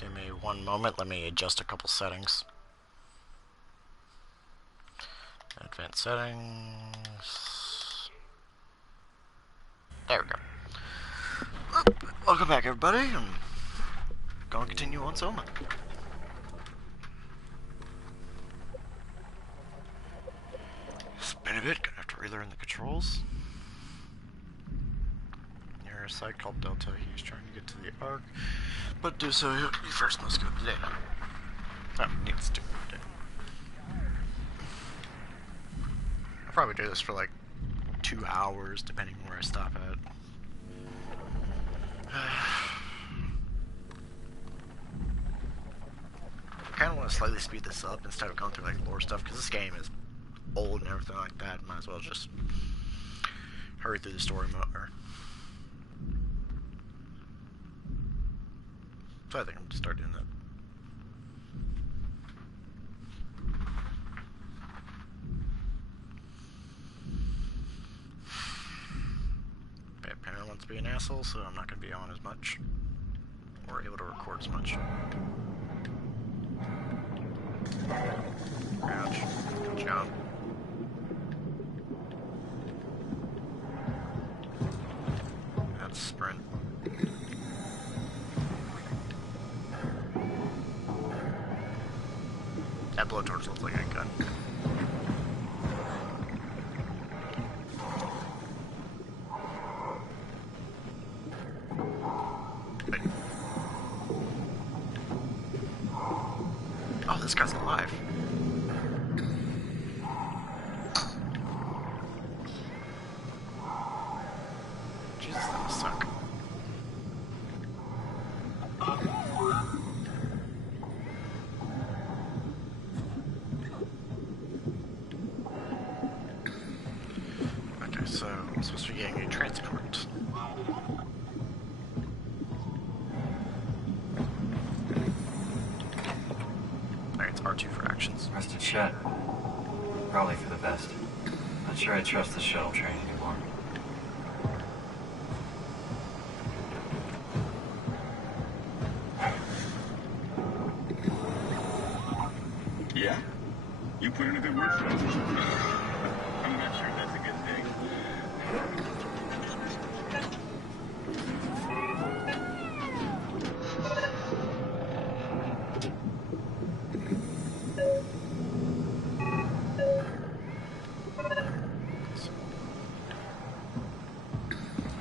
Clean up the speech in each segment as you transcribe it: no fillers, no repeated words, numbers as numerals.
Give me one moment, let me adjust a couple settings. Advanced settings. There we go. Welcome back, everybody. I'm going to continue on Soma. It's been a bit, gonna have to relearn the controls. Near a site called Delta, he's trying to get to the Ark, but do so, he first must go to data. Oh, needs to go to data. I'll probably do this for like 2 hours, depending on where I stop at. I kind of want to slightly speed this up instead of going through like lore stuff, because this game is old and everything like that. Might as well just hurry through the story more. So I think I'm going to start doing that. Bad parent wants to be an asshole, so I'm not going to be on as much. Or able to record as much. Ouch. Good job. That's sprint. That blowtorch looks like a gun. Wait. Oh, this guy's alive. Jesus, that must suck. Okay, so I'm supposed to be getting a transport. Alright, it's R2 for actions. Rested shed. Probably for the best. Not sure I trust the shuttle train anymore. Yeah? You put in a good word for us. I'm not sure that's a good thing.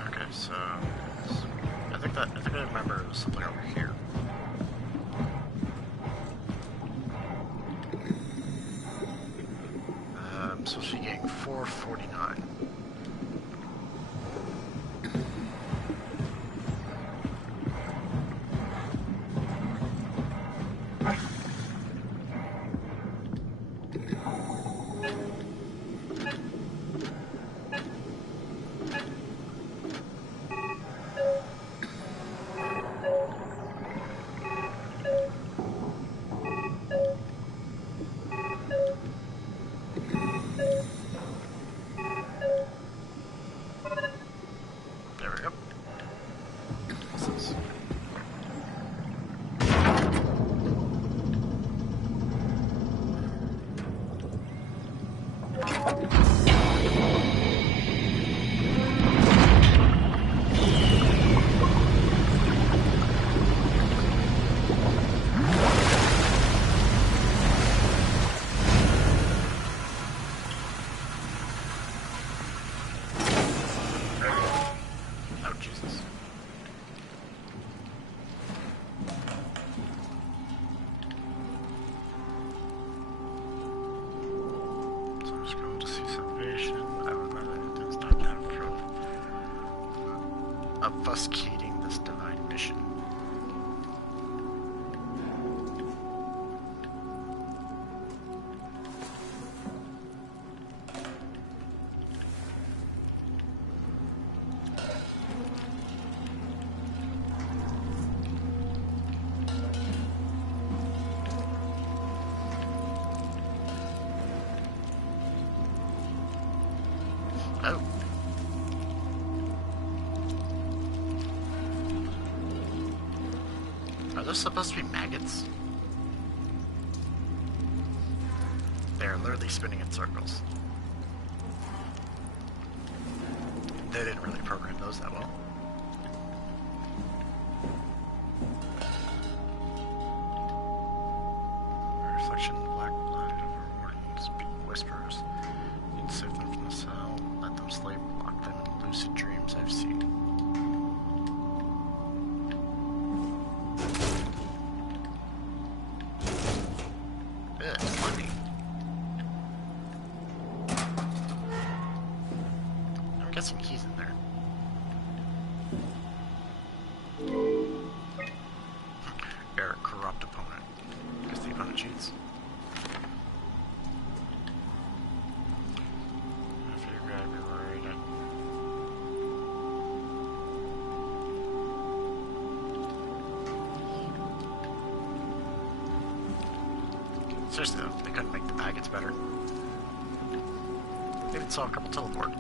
Okay, so I think I remember it was something over here. I'm supposed to be getting 449. There we go. What's this? Oh, Jesus. So I'm just going to see salvation. I remember that there's not time for obfuscating this divine mission. Oh. Are those supposed to be maggots? They're literally spinning in circles. They didn't really program those that well. Reflection in the black light of our wardens, whisperers. You can save them from the cell, let them sleep, lock them in lucid dreams I've seen. It's money. I'm guessing he's in there. Error, corrupt opponent. Guess the opponent cheats. If you grab your right. Seriously though, they couldn't make the maggots better. They even saw a couple teleport.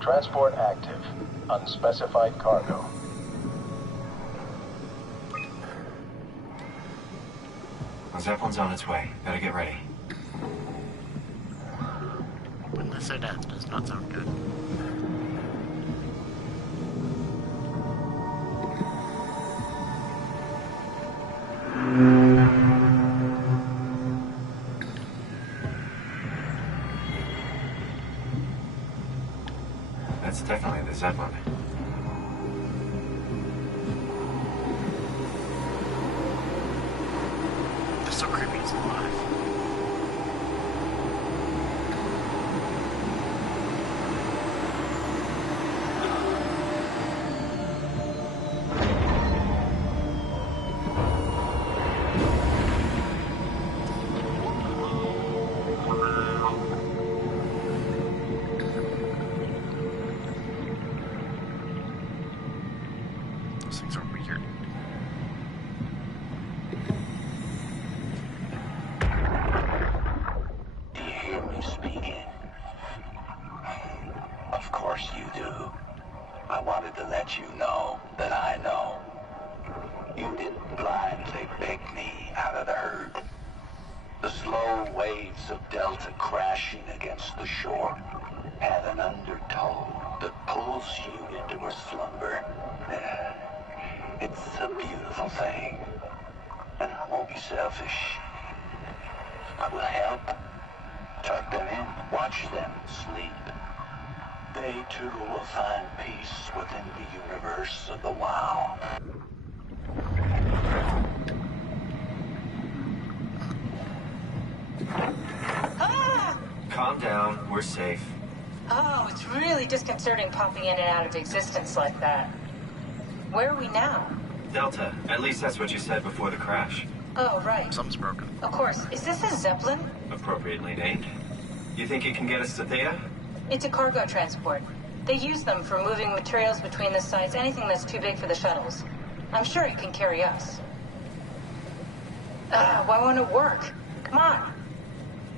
Transport active. Unspecified cargo. The Zeppelin's on its way. Better get ready. When they say that, it does not sound good. That's definitely the Zeppelin. They're so creepy, it's alive. Those things are weird. Do you hear me speaking? Of course you do. I wanted to let you know that I know. You didn't blindly pick me out of the herd. The slow waves of Delta crashing against the shore had an undertow that pulls you into a slumber. It's a beautiful thing. And I won't be selfish. I will help. Tuck them in. Watch them sleep. They too will find peace within the universe of the WoW. Calm down. We're safe. Oh, it's really disconcerting popping in and out of existence like that. Where are we now? Delta. At least that's what you said before the crash. Oh, right. Something's broken. Of course. Is this a Zeppelin? Appropriately named. You think it can get us to Theta? It's a cargo transport. They use them for moving materials between the sites, anything that's too big for the shuttles. I'm sure it can carry us. Why won't it work? Come on.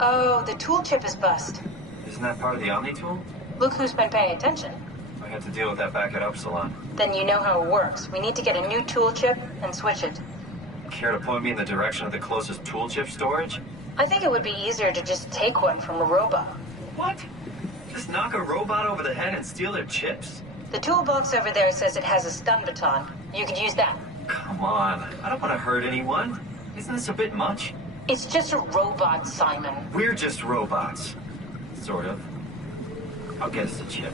Oh, the tool chip is bust. Isn't that part of the Omni tool? Look who's been paying attention. I had to deal with that back at Upsilon. Then you know how it works. We need to get a new tool chip and switch it. Care to point me in the direction of the closest tool chip storage? I think it would be easier to just take one from a robot. What? Just knock a robot over the head and steal their chips? The toolbox over there says it has a stun baton. You could use that. Come on. I don't want to hurt anyone. Isn't this a bit much? It's just a robot, Simon. We're just robots. Sort of. I'll get us a chip.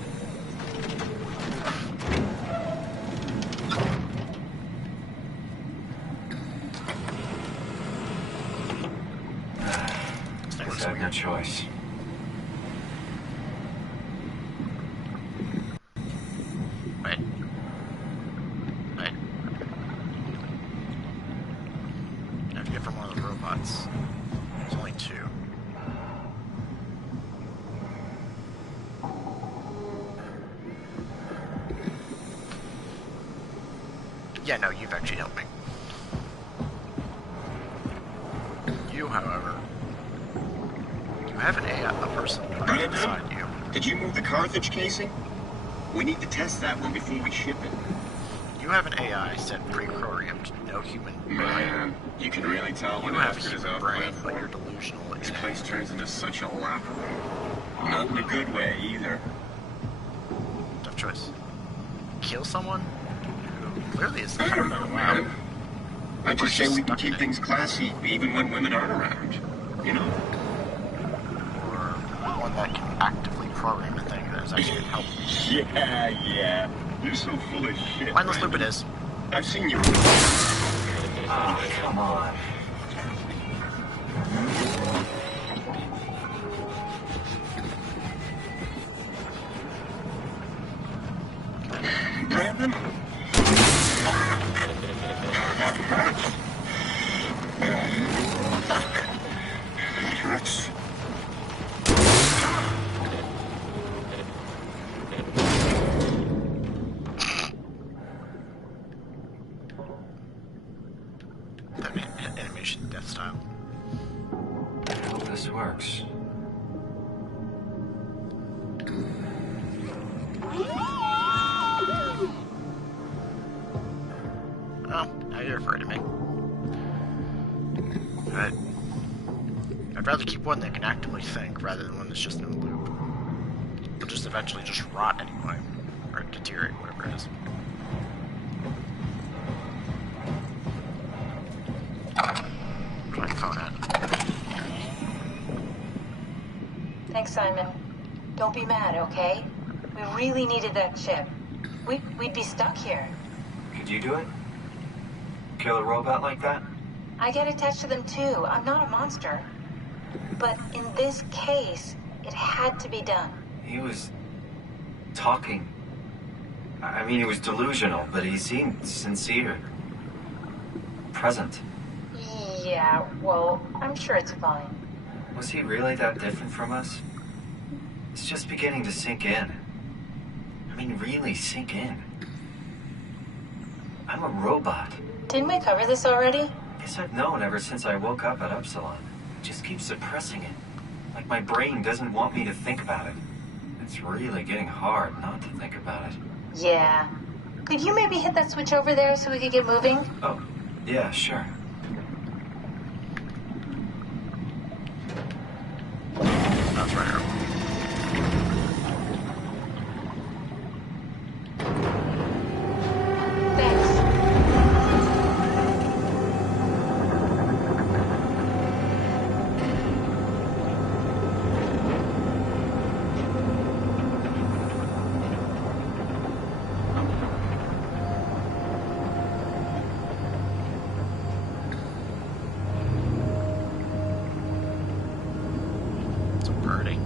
Guess I'd have no choice. Wait. Wait. I have to get from one of the robots. There's only two. Yeah, no, you've actually helped me. You, however, you have an AI, a person right beside you. Did you move the Carthage casing? We need to test that one before we ship it. You have an AI set pre-programmed, no human brain. Man, you can really tell when You an have exit is human off brain, but platform. you're delusional. This place turns into such a lap. Not in a good way, either. Tough choice. Kill someone who clearly is I don't know, man. I just say we can stuck in keep it. things classy, even when women aren't around. You know? Or one that can actively program a thing that is actually going to help. Yeah. You're so full of shit. Mindless loop it Brandon. is. I've seen you. Oh, come on. Brandon? It hurts. That animation death style. I hope this works. Oh, now you're afraid of me. But I'd rather keep one that can actively think rather than one that's just in a loop. It'll just eventually just rot anyway. Or deteriorate, whatever it is. Where's my phone at? Thanks, Simon. Don't be mad, okay? We really needed that chip. We'd be stuck here. Could you do it? Kill a robot like that? I get attached to them too. I'm not a monster. But in this case, it had to be done. He was talking. I mean, he was delusional, but he seemed sincere. Present. Yeah, well, I'm sure it's fine. Was he really that different from us? It's just beginning to sink in. I mean, really sink in. I'm a robot. Didn't we cover this already? Guess I've known ever since I woke up at Upsilon. I just keep suppressing it. Like my brain doesn't want me to think about it. It's really getting hard not to think about it. Yeah. Could you maybe hit that switch over there so we could get moving? Oh, yeah, sure. That's right, Earl. Thanks. It's a birdie.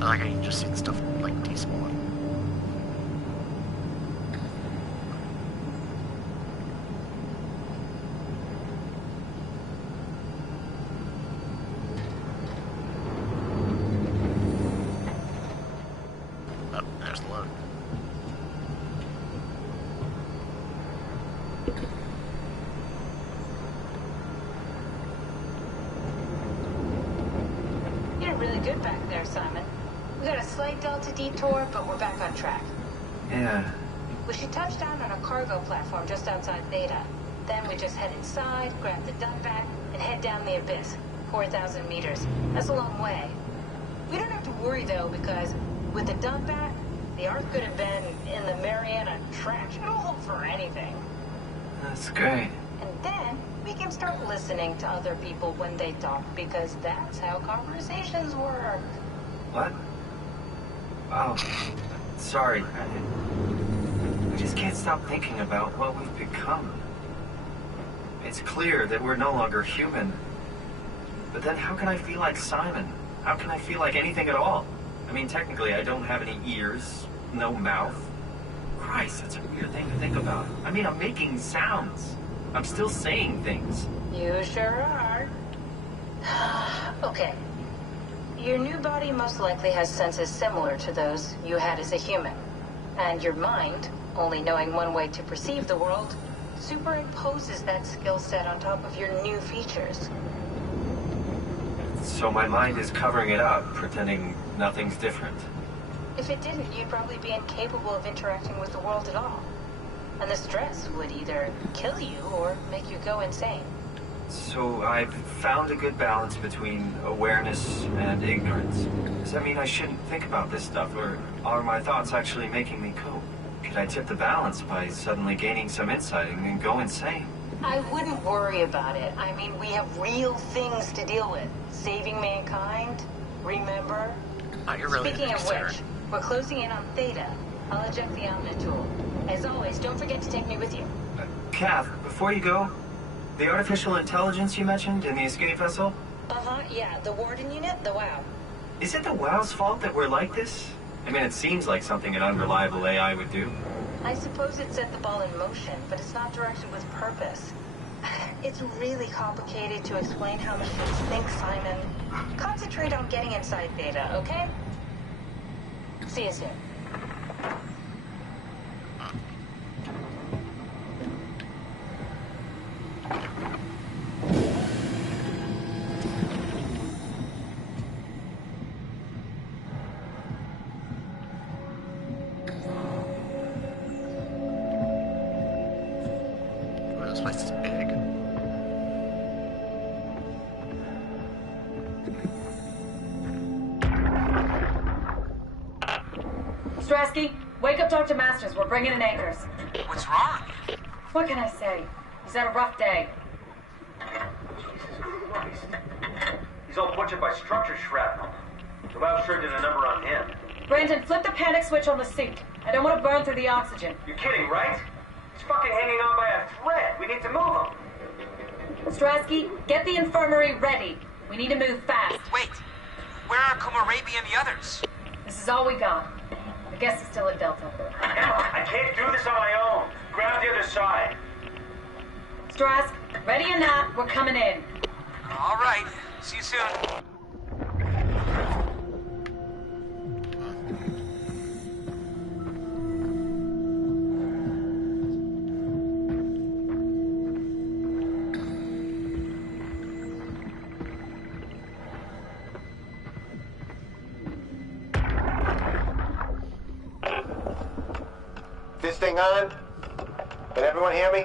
I like how you can just see the stuff like despawn. Oh, there's the load. You did really good back there, Simon. We got a slight delta detour, but we're back on track. Yeah. We should touch down on a cargo platform just outside Theta. Then we just head inside, grab the dump back, and head down the abyss. 4,000 meters. That's a long way. We don't have to worry, though, because with the dump back, the Ark could have been in the Mariana Trench. It'll hold for anything. That's great. And then we can start listening to other people when they talk, because that's how conversations work. What? Oh, sorry. I just can't stop thinking about what we've become. It's clear that we're no longer human. But then how can I feel like Simon? How can I feel like anything at all? I mean, technically, I don't have any ears, no mouth. Christ, that's a weird thing to think about. I mean, I'm making sounds. I'm still saying things. You sure are. Okay. Your new body most likely has senses similar to those you had as a human. And your mind, only knowing one way to perceive the world, superimposes that skill set on top of your new features. So my mind is covering it up, pretending nothing's different. If it didn't, you'd probably be incapable of interacting with the world at all. And the stress would either kill you or make you go insane. So I've found a good balance between awareness and ignorance. Does that mean I shouldn't think about this stuff, or are my thoughts actually making me cope? Could I tip the balance by suddenly gaining some insight and then go insane? I wouldn't worry about it. I mean, we have real things to deal with. Saving mankind, remember? You're really Speaking of concerned. which, we're closing in on Theta. I'll eject the Omni tool. As always, don't forget to take me with you. Kath, before you go, the artificial intelligence you mentioned in the escape vessel? Yeah, the Warden unit, the WOW. Is it the WOW's fault that we're like this? I mean, it seems like something an unreliable AI would do. I suppose it set the ball in motion, but it's not directed with purpose. It's really complicated to explain how machines think, Simon. Concentrate on getting inside Theta, okay? See you soon. Ooh, this place is big. Strasky, wake up Dr. Masters. We're bringing in anchors. What's wrong? What can I say? He's had a rough day. He's all butchered by structure shrapnel. The WOW sure did a number on him. Brandon, flip the panic switch on the suit. I don't want to burn through the oxygen. You're kidding, right? He's fucking hanging on by a thread. We need to move him. Strasky, get the infirmary ready. We need to move fast. Wait, where are Komorabi and the others? This is all we got. I guess it's still at Delta. Emma, I can't do this on my own. Grab the other side. Strask, ready or not, we're coming in. All right, see you soon. This thing on? Can everyone hear me?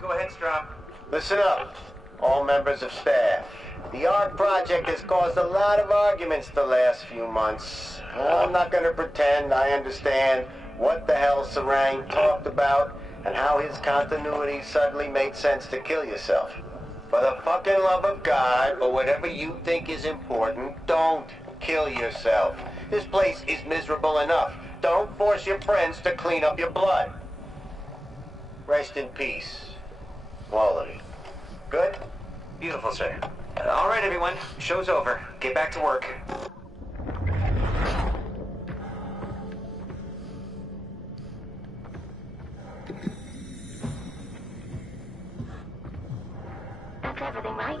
Go ahead, Strap. Listen up, all members of staff. The ARC project has caused a lot of arguments the last few months. I'm not going to pretend I understand what the hell Sarang talked about and how his continuity suddenly made sense to kill yourself. For the fucking love of God, or whatever you think is important, don't kill yourself. This place is miserable enough. Don't force your friends to clean up your blood. Rest in peace, all of you. Good? Beautiful, sir. All right, everyone. Show's over. Get back to work. That's everything, right?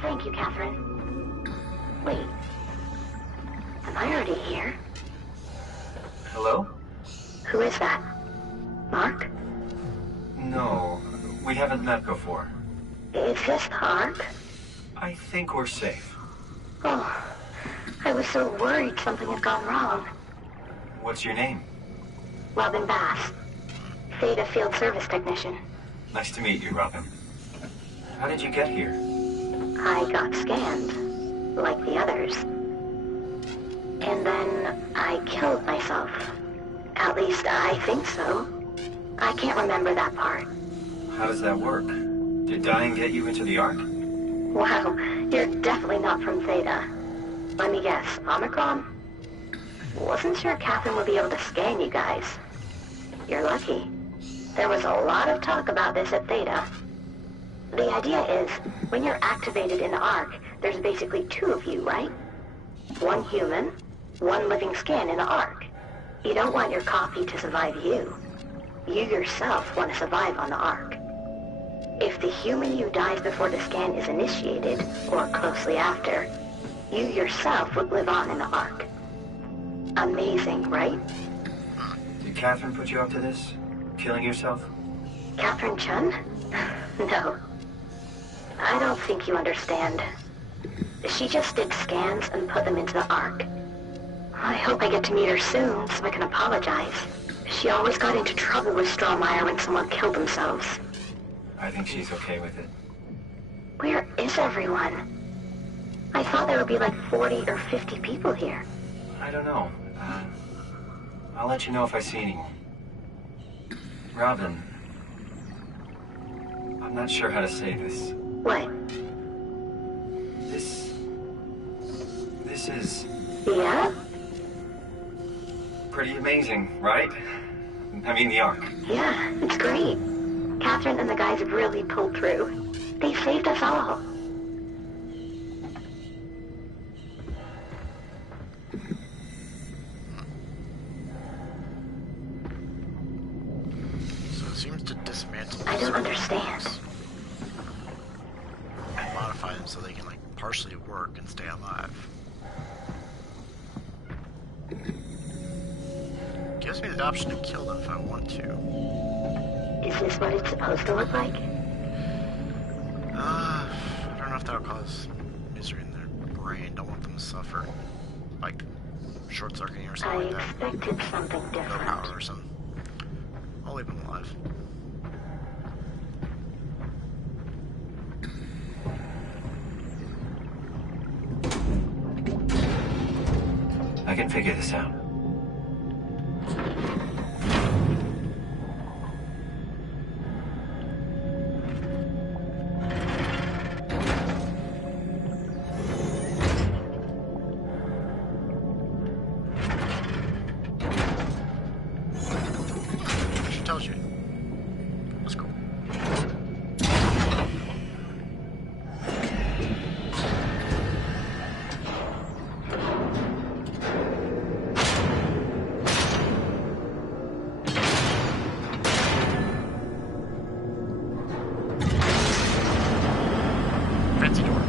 Thank you, Catherine. Wait. Am I already here? Hello? Who is that? Mark? No, we haven't met before. Is this the Ark? I think we're safe. Oh, I was so worried something had gone wrong. What's your name? Robin Bass. Theta Field Service Technician. Nice to meet you, Robin. How did you get here? I got scanned, like the others. And then I killed myself. At least I think so. I can't remember that part. How does that work? Did dying get you into the Ark? Wow, you're definitely not from Theta. Let me guess, Omicron? Wasn't sure Catherine would be able to scan you guys. You're lucky. There was a lot of talk about this at Theta. The idea is, when you're activated in the Ark, there's basically two of you, right? One human, one living scan in the Ark. You don't want your copy to survive you. You yourself want to survive on the Ark. If the human you dies before the scan is initiated, or closely after, you yourself would live on in the Ark. Amazing, right? Did Catherine put you up to this? Killing yourself? Catherine Chun? No. I don't think you understand. She just did scans and put them into the Ark. I hope I get to meet her soon so I can apologize. She always got into trouble with Strohmeyer when someone killed themselves. I think she's okay with it. Where is everyone? I thought there would be like 40 or 50 people here. I don't know. I'll let you know if I see anyone. Robin, I'm not sure how to say this. What? This is... Yeah? pretty amazing, right? I mean, the Ark. Yeah, it's great. Catherine and the guys have really pulled through. They saved us all. So it seems to dismantle. I don't understand. And modify them so they can, like, partially work and stay alive. Gives me the option to kill them if I want to. Is this what it's supposed to look like? I don't know if that'll cause misery in their brain. Don't want them to suffer. Like, short-circuiting or something like that. I expected something No different. power or something. I'll leave them alive. I can figure this out. She tells you. That's cool. Fancy door.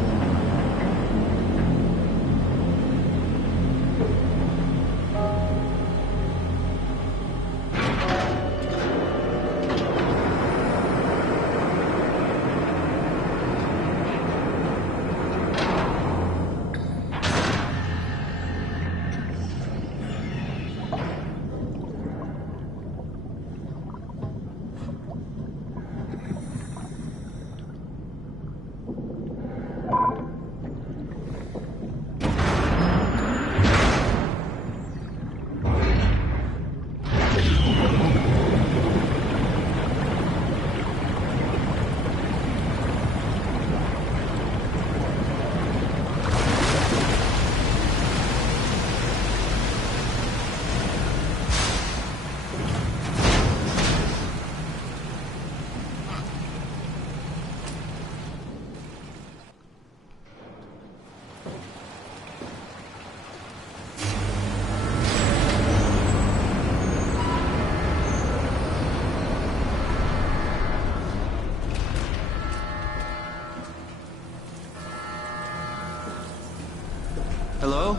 Hello?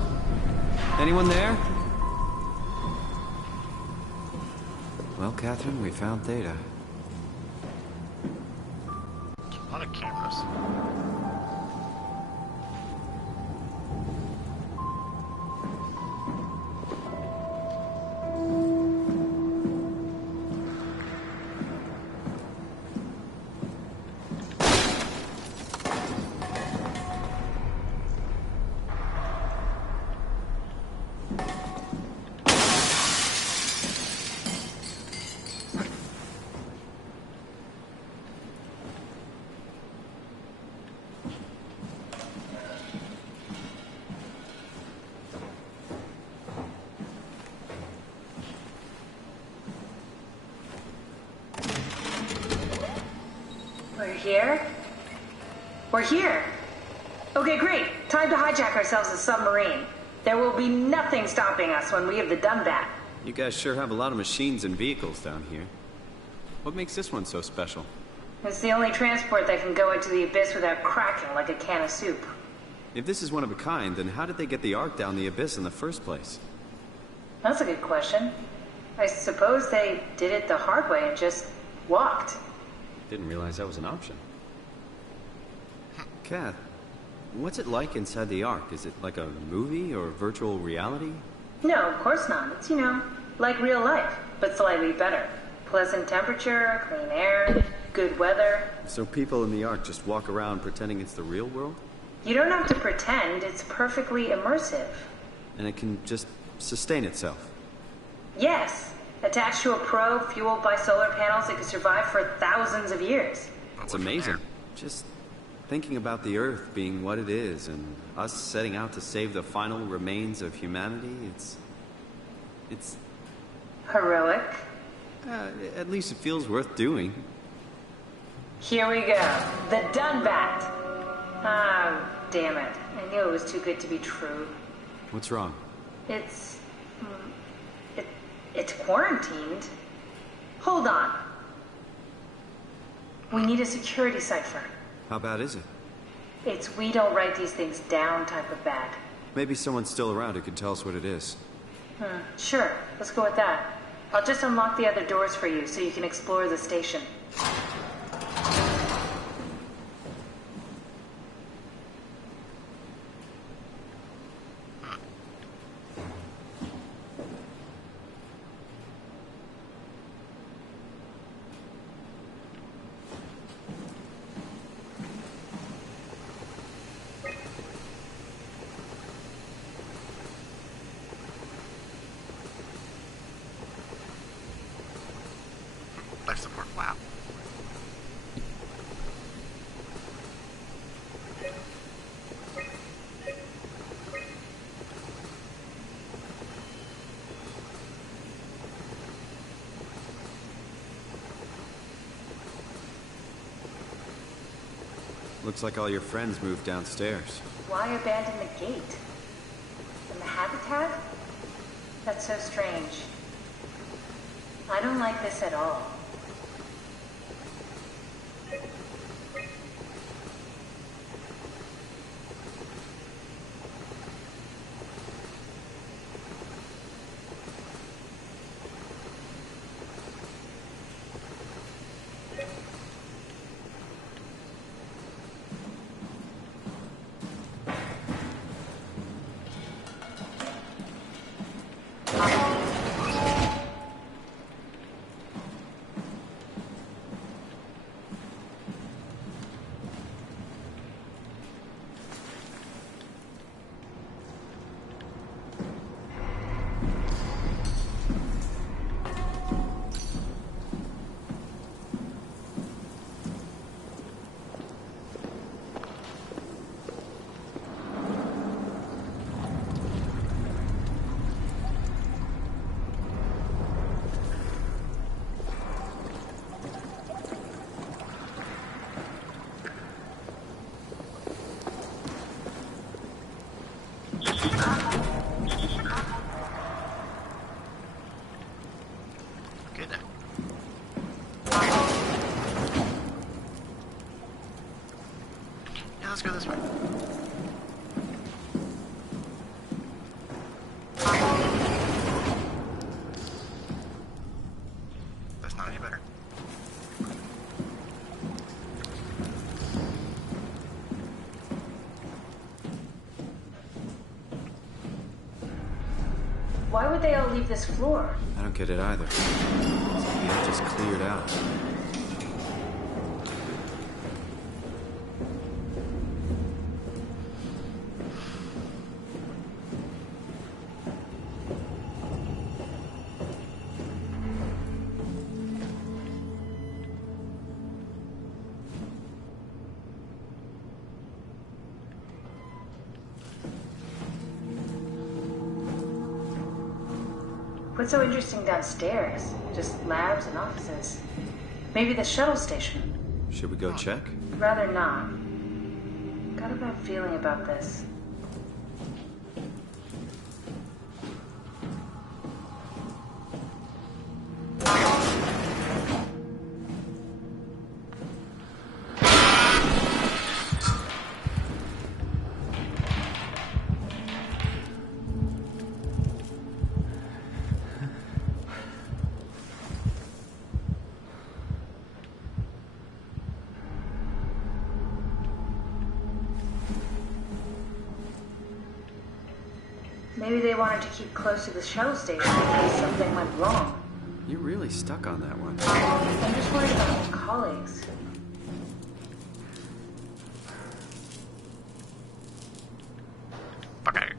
Anyone there? Well, Catherine, we found Theta. A lot of cameras. We're here. Okay, great. Time to hijack ourselves a submarine. There will be nothing stopping us when we have the Dunbat. You guys sure have a lot of machines and vehicles down here. What makes this one so special? It's the only transport that can go into the abyss without cracking like a can of soup. If this is one of a kind, then how did they get the Ark down the abyss in the first place? That's a good question. I suppose they did it the hard way and just walked. Didn't realize that was an option. Kath, what's it like inside the Ark? Is it like a movie or virtual reality? No, of course not. It's, like real life, but slightly better. Pleasant temperature, clean air, good weather. So people in the Ark just walk around pretending it's the real world? You don't have to pretend. It's perfectly immersive. And it can just sustain itself? Yes. Attached to a probe fueled by solar panels, it could survive for thousands of years. That's amazing. Just thinking about the Earth being what it is and us setting out to save the final remains of humanity, it's... Heroic? At least it feels worth doing. Here we go. The Dunbat. Ah, damn it. I knew it was too good to be true. What's wrong? It's quarantined. Hold on. We need a security cipher. How bad is it? It's we don't write these things down type of bad. Maybe someone's still around who can tell us what it is. Sure. Let's go with that. I'll just unlock the other doors for you so you can explore the station. Life support, wow. Looks like all your friends moved downstairs. Why abandon the gate? And the habitat? That's so strange. I don't like this at all. Let's go this way. That's not any better. Why would they all leave this floor? I don't get it either. It's like the Earth just cleared out. What's so interesting downstairs? Just labs and offices. Maybe the shuttle station. Should we go check? Rather not. have a bad feeling about this. Maybe they wanted to keep close to the shuttle station in case something went wrong. You're really stuck on that one. I'm just worried about my colleagues. Fuck out of here.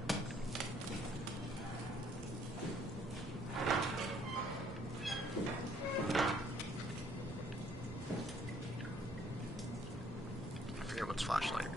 I forget what's flashlight.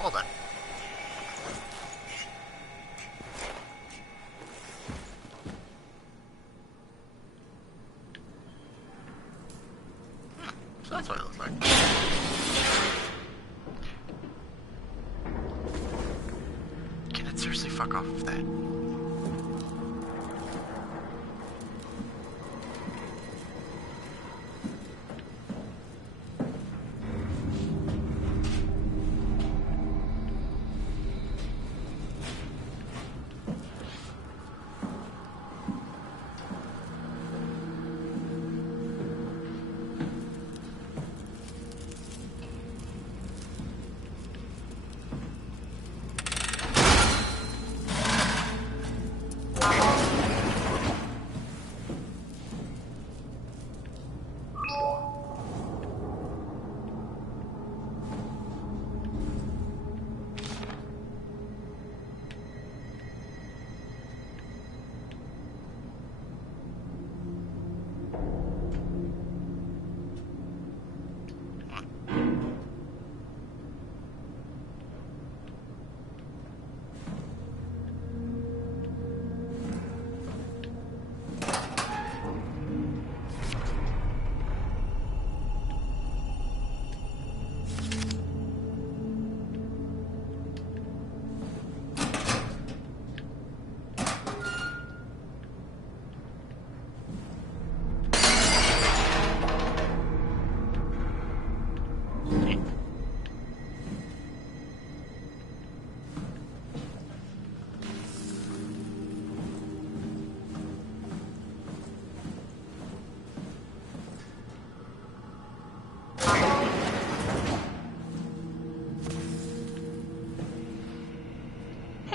Hold on. So that's what it looks like. Can it seriously fuck off of that?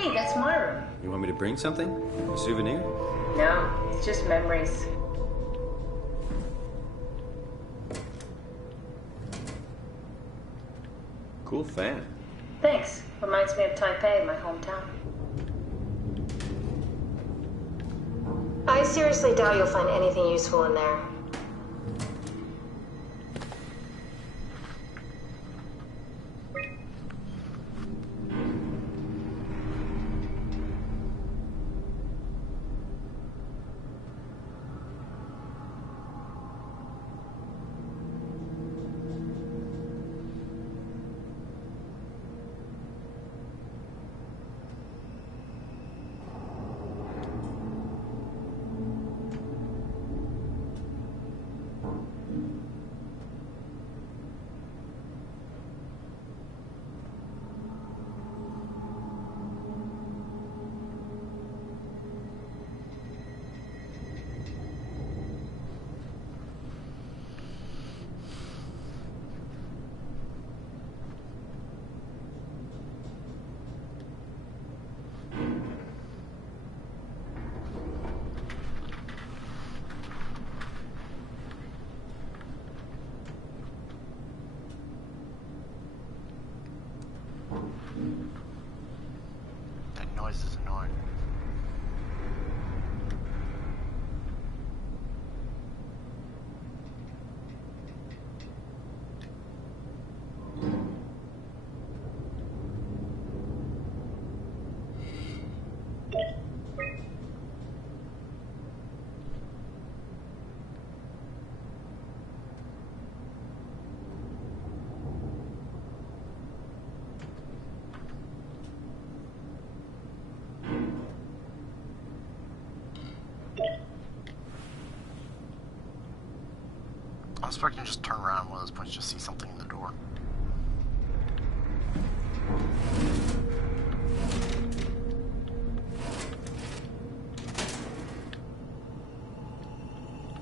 Hey, that's my room. You want me to bring something? A souvenir? No, it's just memories. Cool fan. Thanks. Reminds me of Taipei, my hometown. I seriously doubt you'll find anything useful in there. That noise is annoying. I'm expecting to just turn around one of those points, just see something in the door.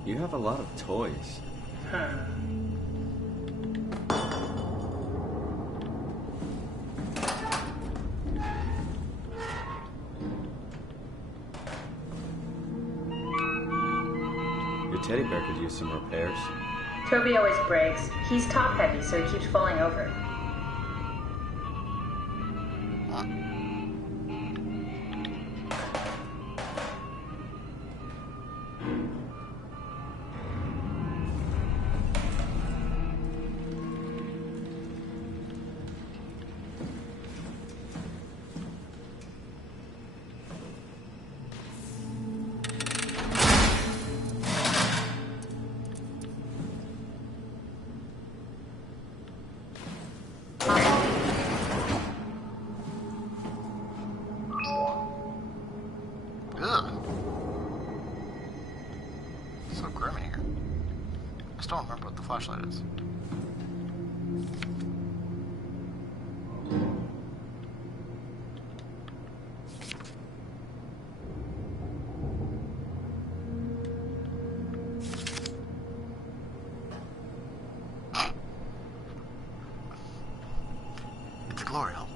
You have a lot of toys. Your teddy bear could use some repairs. Toby always breaks. He's top heavy, so he keeps falling over. So grim in here. I still don't remember what the flashlight is. It's a glory hole.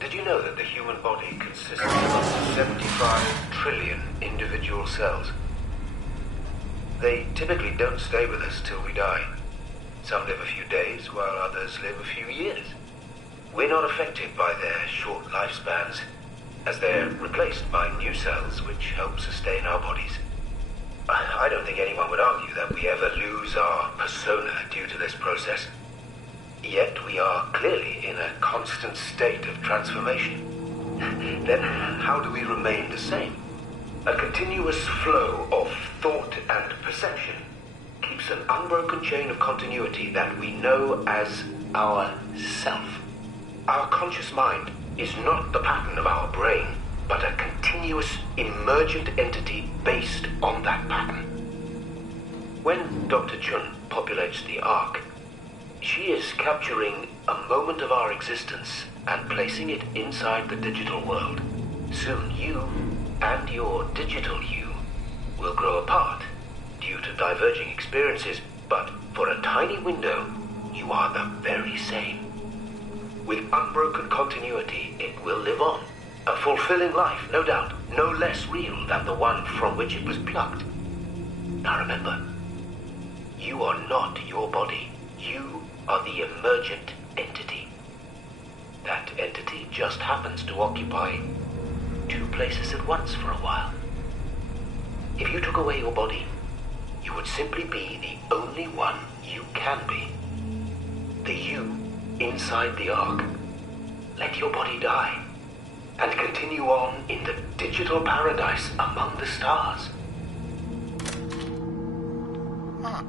Did you know that the human body consists of up to 75 trillion individual cells? They typically don't stay with us till we die. Some live a few days, while others live a few years. We're not affected by their short lifespans, as they're replaced by new cells which help sustain our bodies. I don't think anyone would argue that we ever lose our persona due to this process. Yet we are clearly in a constant state of transformation. Then how do we remain the same? A continuous flow of thought and perception. keeps an unbroken chain of continuity that we know as our self. Our conscious mind is not the pattern of our brain, but a continuous, emergent entity based on that pattern. When Dr. Chun populates the Ark, she is capturing a moment of our existence and placing it inside the digital world. Soon you and your digital you will grow apart due to diverging experiences, but for a tiny window, you are the very same. With unbroken continuity, it will live on. A fulfilling life, no doubt, no less real than the one from which it was plucked. Now remember, you are not your body. You are the emergent entity. That entity just happens to occupy two places at once for a while. If you took away your body, you would simply be the only one you can be. The you inside the Ark. Let your body die and continue on in the digital paradise among the stars. Huh.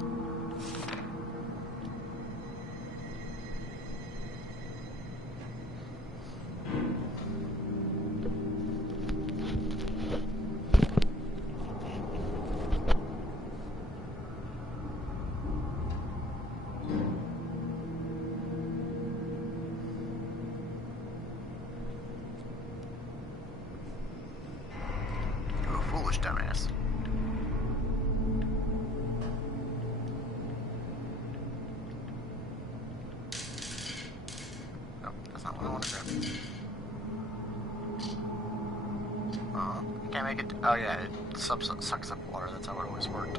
Foolish dumbass. Nope, that's not what I want to grab. You can't make it. Oh, yeah, it sucks up water. That's how it always worked.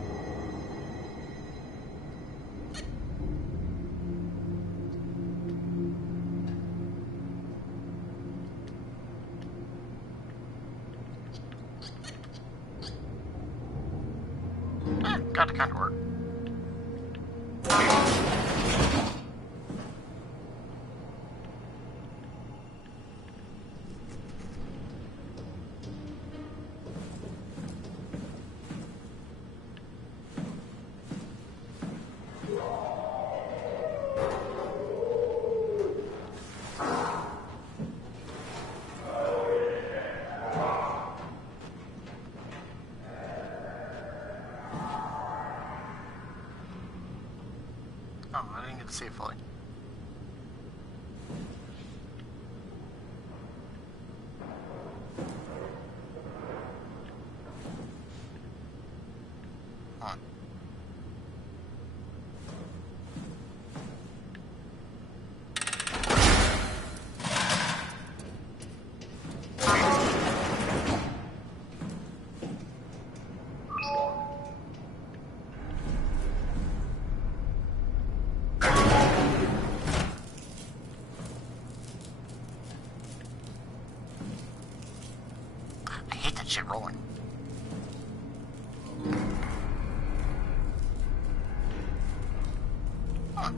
Got to kind of work. Oh, I didn't get to see it fully. Huh. I hate that shit rolling. Huh.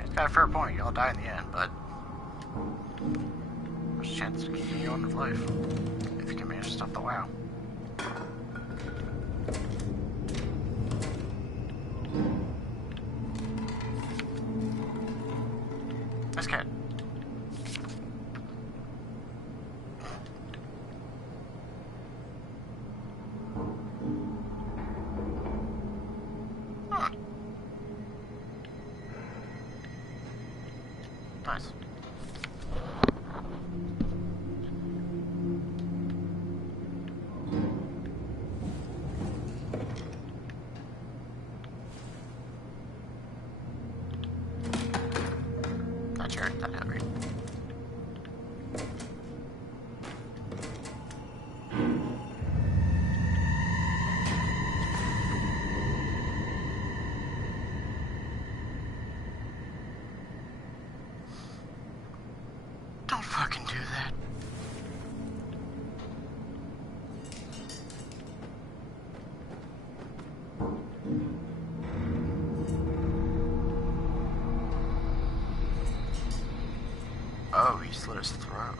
It's got a fair point. You'll die in the end, but there's a chance to continue on with life if you can manage to stop the WoW. Nice cat. Huh. Nice. Not sure that hungry. Don't fucking do that. Oh, he slit his throat.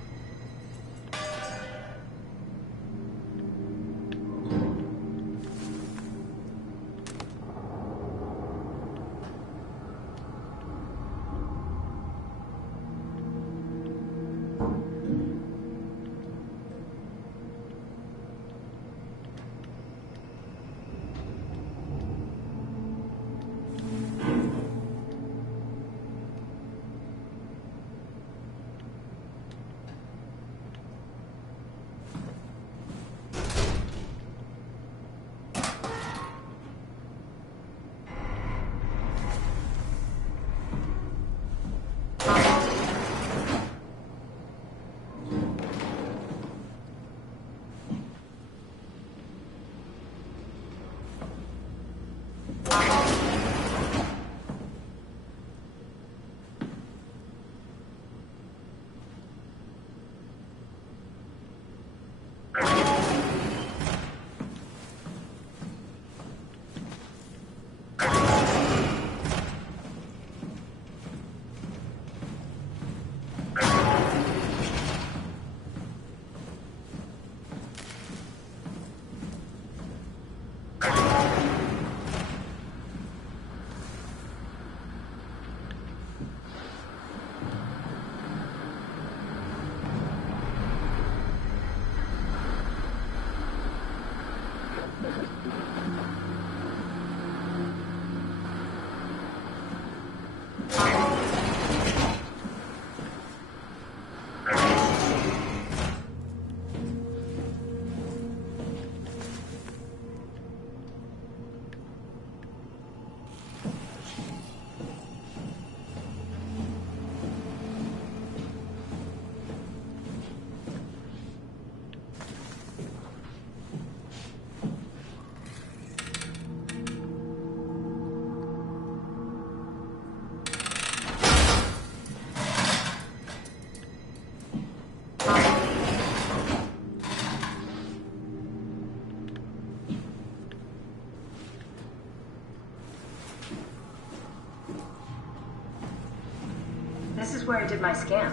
This is where I did my scan.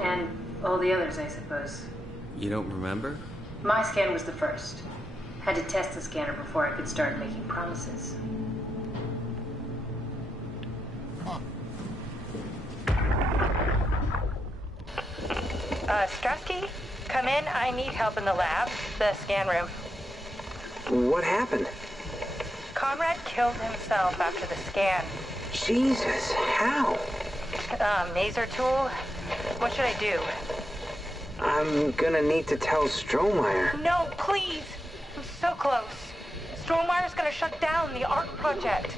And all the others, I suppose. You don't remember? My scan was the first. Had to test the scanner before I could start making promises. Strusky, come in. I need help in the lab, the scan room. What happened? Conrad killed himself after the scan. Jesus, how? Maser tool? What should I do? I'm gonna need to tell Strohmeyer. No, please! I'm so close. Strohmeyer's gonna shut down the art project.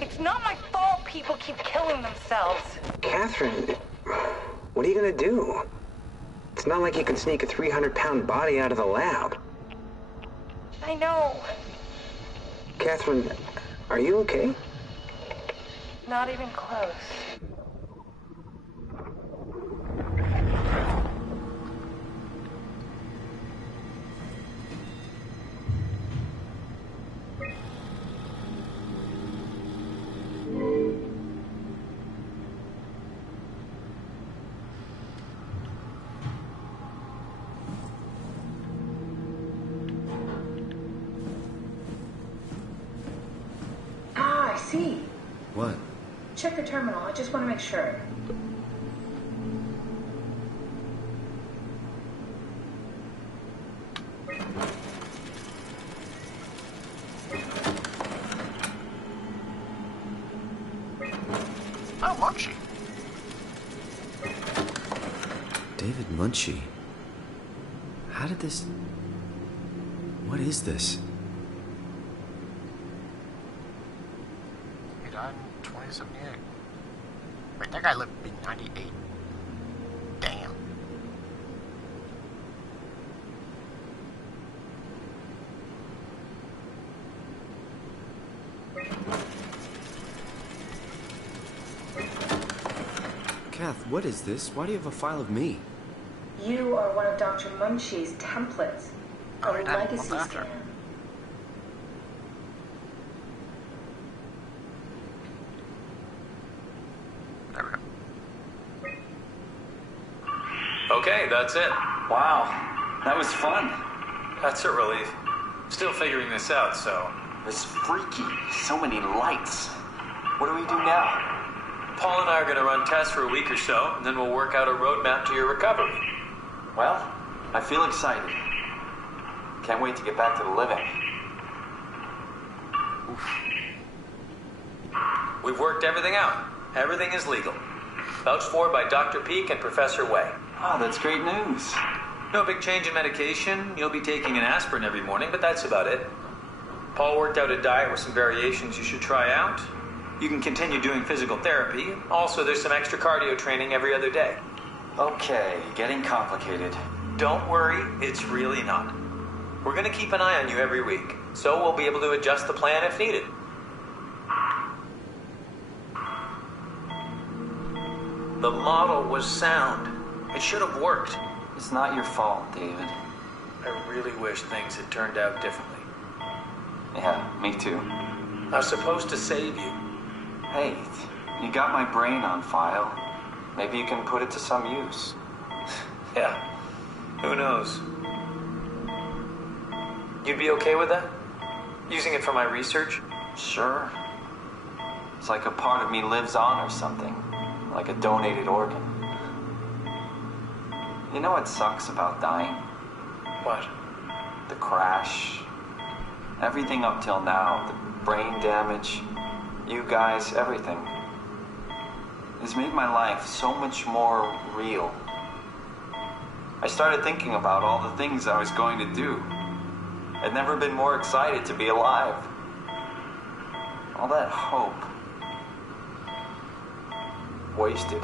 It's not my fault people keep killing themselves. Catherine, what are you gonna do? It's not like you can sneak a 300-pound body out of the lab. I know. Catherine, are you okay? Not even close. Ah, I see. What? Check the terminal. I just want to make sure. Oh, Munchie. David Munchie. How did this... What is this? He died in 2078. Wait, that guy lived to be 98. Damn. Kath, what is this? Why do you have a file of me? You are one of Dr. Munchie's templates. A legacy scan. There we go. Okay, that's it. Wow, that was fun. That's a relief. Still figuring this out, so... It's freaky. So many lights. What do we do now? Paul and I are going to run tests for a week or so, and then we'll work out a roadmap to your recovery. Well, I feel excited. Can't wait to get back to the living. Oof. We've worked everything out. Everything is legal. Vouched for by Dr. Peak and Professor Way. Oh, that's great news. No big change in medication. You'll be taking an aspirin every morning, but that's about it. Paul worked out a diet with some variations you should try out. You can continue doing physical therapy. Also, there's some extra cardio training every other day. Okay, getting complicated. Don't worry, it's really not. We're going to keep an eye on you every week, so we'll be able to adjust the plan if needed. The model was sound. It should have worked. It's not your fault, David. I really wish things had turned out differently. Yeah, me too. I was supposed to save you. Hey, you got my brain on file. Maybe you can put it to some use. Yeah, who knows? You'd be okay with that? Using it for my research? Sure. It's like a part of me lives on or something. Like a donated organ. You know what sucks about dying? What? The crash. Everything up till now, the brain damage, you guys, everything, has made my life so much more real. I started thinking about all the things I was going to do. I'd never been more excited to be alive. All that hope. Wasted.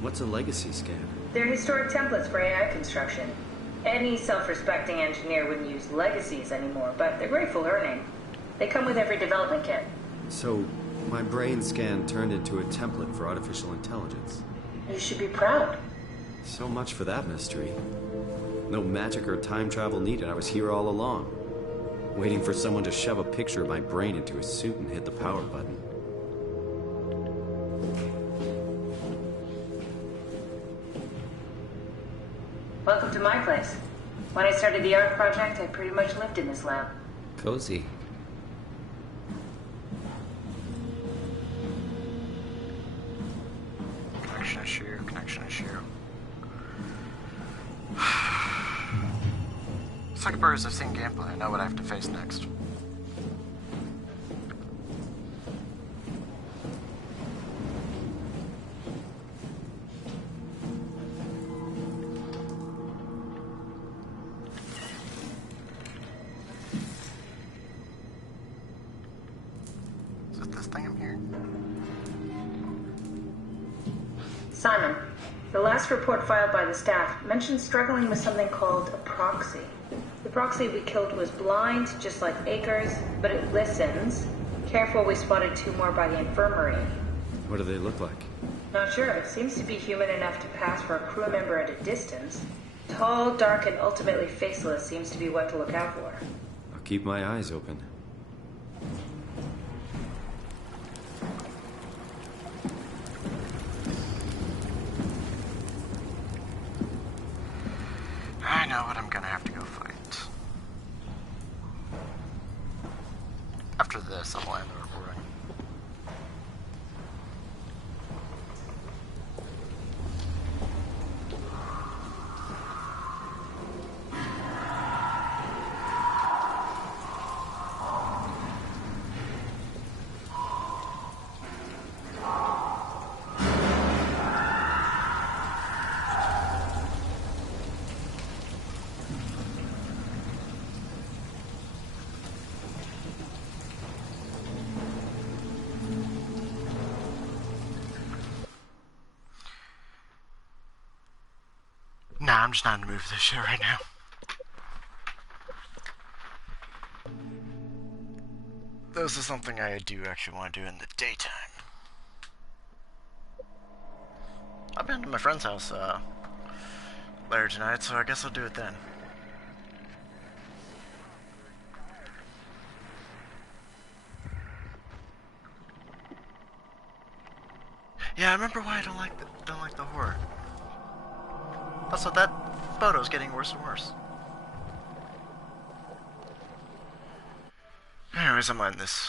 What's a legacy scan? They're historic templates for AI construction. Any self-respecting engineer wouldn't use legacies anymore, but they're great for learning. They come with every development kit. So, my brain scan turned into a template for artificial intelligence. You should be proud. So much for that mystery. No magic or time travel needed. I was here all along. Waiting for someone to shove a picture of my brain into a suit and hit the power button. Welcome to my place. When I started the art project, I pretty much lived in this lab. Cozy. Connection issue, connection issue. Second part is I've seen gameplay. I know what I have to face next. Is it this thing I'm hearing? Simon, the last report filed by the staff mentioned struggling with something called a proxy. The proxy we killed was blind, just like Akers, but it listens. Careful, we spotted 2 more by the infirmary. What do they look like? Not sure. It seems to be human enough to pass for a crew member at a distance. Tall, dark, and ultimately faceless seems to be what to look out for. I'll keep my eyes open. I know what I'm gonna have to go fight. After this, I'll end the recording. Nah, I'm just not in the mood for this shit right now. This is something I do actually want to do in the daytime. I've been to my friend's house later tonight, so I guess I'll do it then. Yeah, I remember why I don't like the horror. Also, that photo's getting worse and worse. Anyways, I'm on this